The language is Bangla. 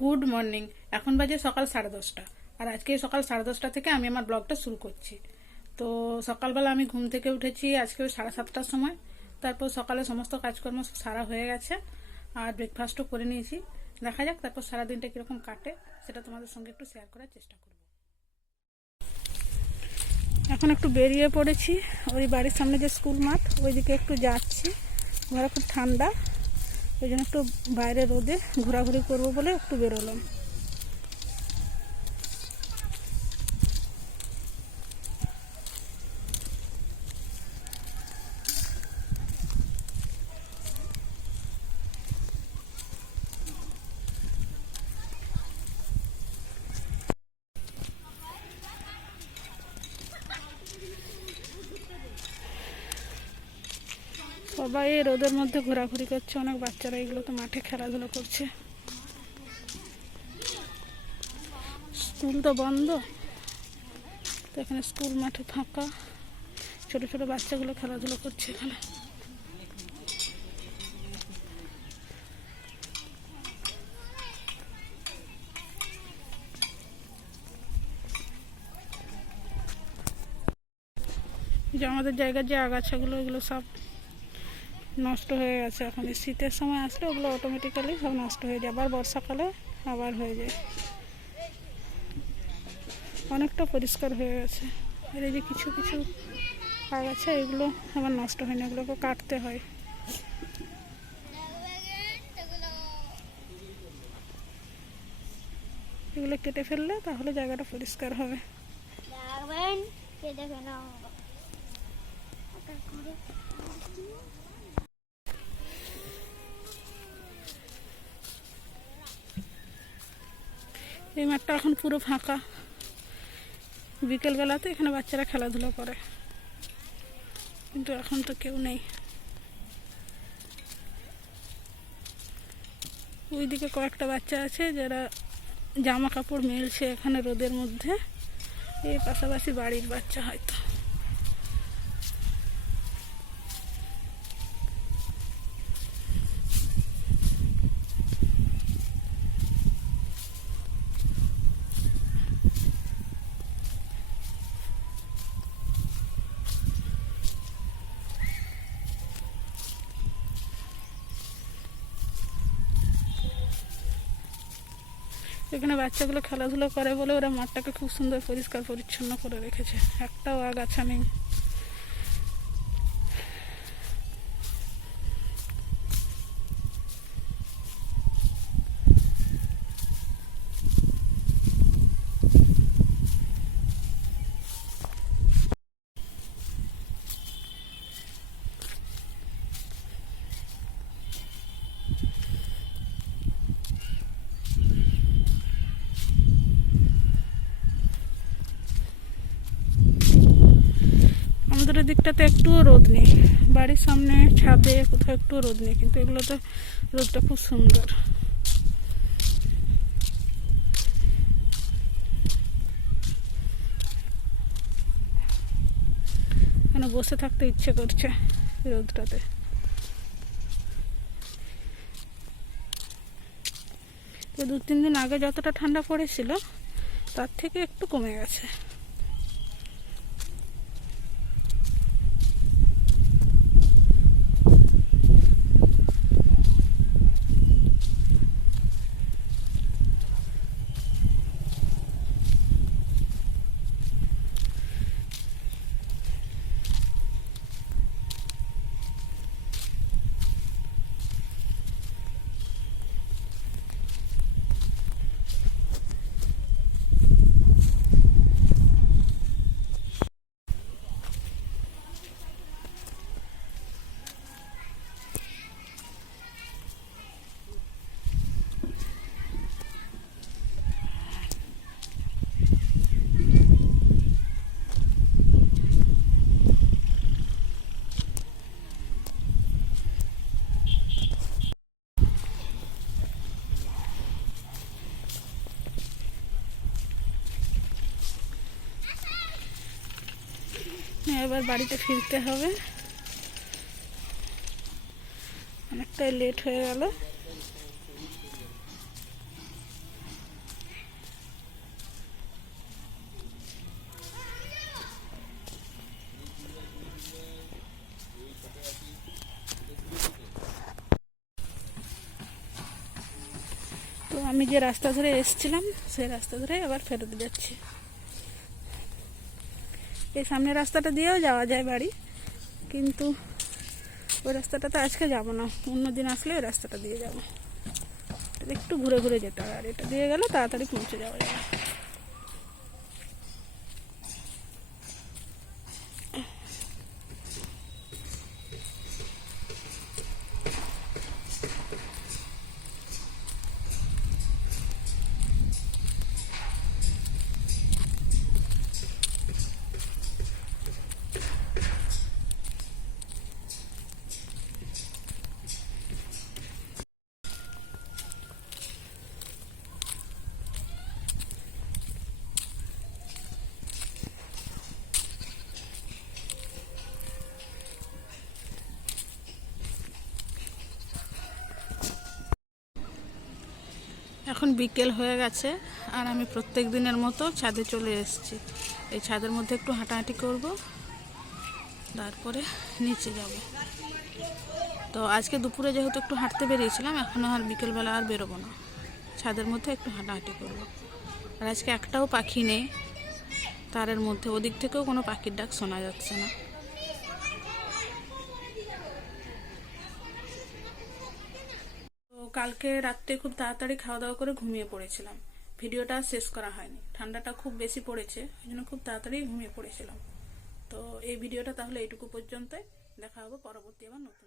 Good morning. এখন বাজে সকাল সাড়ে দশটা। আর আজকে সকাল সাড়ে দশটা থেকে আমি আমার ব্লগটা শুরু করছি। তো সকালবেলা আমি ঘুম থেকে উঠেছি আজকে ওই সাড়ে সাতটার সময়। তারপর সকালে সমস্ত কাজকর্ম সারা হয়ে গেছে। আর ব্রেকফাস্টও করে নিয়েছি। দেখা যাক তারপর সারাদিনটা কীরকম কাটে, সেটা তোমাদের সঙ্গে একটু শেয়ার করার চেষ্টা করব। এখন একটু বেরিয়ে পড়েছি। ওই বাড়ির সামনে যে স্কুল মাঠ, ওইদিকে একটু যাচ্ছি। ঘরে খুব ঠান্ডা। ওই জন্য একটু বাইরে রোদে ঘোরাঘুরি করব বলে একটু বেরোলাম। সবাই রোদের মধ্যে ঘোরাঘুরি করছে, অনেক বাচ্চারা এগুলো তো মাঠে খেলাধুলো করছে। স্কুল তো বন্ধ, তো এখানে স্কুল মাঠে ফাঁকা। ছোট ছোট বাচ্চাগুলো খেলাধুলো করছে এখানে। যে আমাদের জায়গার যে আগাছাগুলো, এগুলো সব নষ্ট হয়ে গেছে এখন। শীতের সময় আসলে ওগুলো অটোমেটিক্যালি সব নষ্ট হয়ে যায়। আবার বর্ষাকালে আবার হয়ে যায়। অনেকটা পরিষ্কার হয়ে গেছে। আর এই যে কিছু কিছু আগাছা এগুলো আবার নষ্ট হয় না। এগুলোকে কাটতে হয়। এগুলো কেটে ফেললে তাহলে জায়গাটা পরিষ্কার হবে। কেটে এই মাঠটা এখন পুরো ফাঁকা। বিকেলবেলাতে এখানে বাচ্চারা খেলাধুলো করে। কিন্তু এখন তো কেউ নেই। ওইদিকে কয়েকটা বাচ্চা আছে যারা জামা কাপড় মেলছে এখানে রোদের মধ্যে। এর পাশাপাশি বাড়ির বাচ্চা হয়তো। এখানে বাচ্চাগুলো খেলাধুলো করে বলে ওরা মাঠটাকে খুব সুন্দর পরিষ্কার পরিচ্ছন্ন করে রেখেছে। একটাও আগাছা নেই। এই দিকটাতে একটুও রোদ নেই। বাড়ির সামনে ছাদে কোথাও একটুও রোদ নেই, কিন্তু এগুলোতে রোদটা খুব সুন্দর। এখানে বসে থাকতে ইচ্ছে করছে রোদটাতে। দু তিন দিন আগে যতটা ঠান্ডা পড়েছিল, তার থেকে একটু কমে গেছে। এবার বাড়িতে ফিরতে হবে। অনেকটাই লেট হয়ে গেল। তো আমি যে রাস্তা ধরে এসেছিলাম, সেই রাস্তা ধরে আবার ফেরত যাচ্ছি। এই সামনে রাস্তাটা দিয়েও যাওয়া যায় বাড়ি। কিন্তু ওই রাস্তাটা তো আজকে যাব না। অন্য দিন আসলে ওই রাস্তাটা দিয়ে যাব। একটু ঘুরে ঘুরে যেতে হবে আর এটা দিয়ে গেলে তাড়াতাড়ি পৌঁছে যাওয়া যাবে এখন বিকেল হয়ে গেছে, আর আমি প্রত্যেক দিনের মতো ছাদে চলে এসেছি। এই ছাদের মধ্যে একটু হাঁটাহাঁটি করব, তারপরে নিচে যাব। তো আজকে দুপুরে যেহেতু একটু হাঁটতে বেরিয়েছিলাম, এখন আর বিকেলবেলা আর বেরোবো না। ছাদের মধ্যে একটু হাঁটাহাঁটি করব। আর আজকে একটাও পাখি নেই, তারের মধ্যে। ওদিক থেকেও কোনো পাখির ডাক শোনা যাচ্ছে না। কালকে রাত্রে খুব তাড়াতাড়ি খাওয়া দাওয়া করে ঘুমিয়ে পড়েছিলাম। ভিডিওটা শেষ করা হয়নি। ঠান্ডাটা খুব বেশি পড়েছে ওই জন্য খুব তাড়াতাড়ি ঘুমিয়ে পড়েছিলাম। তো এই ভিডিওটা তাহলে এইটুকু পর্যন্তই। দেখা হবে পরবর্তী আবার নতুন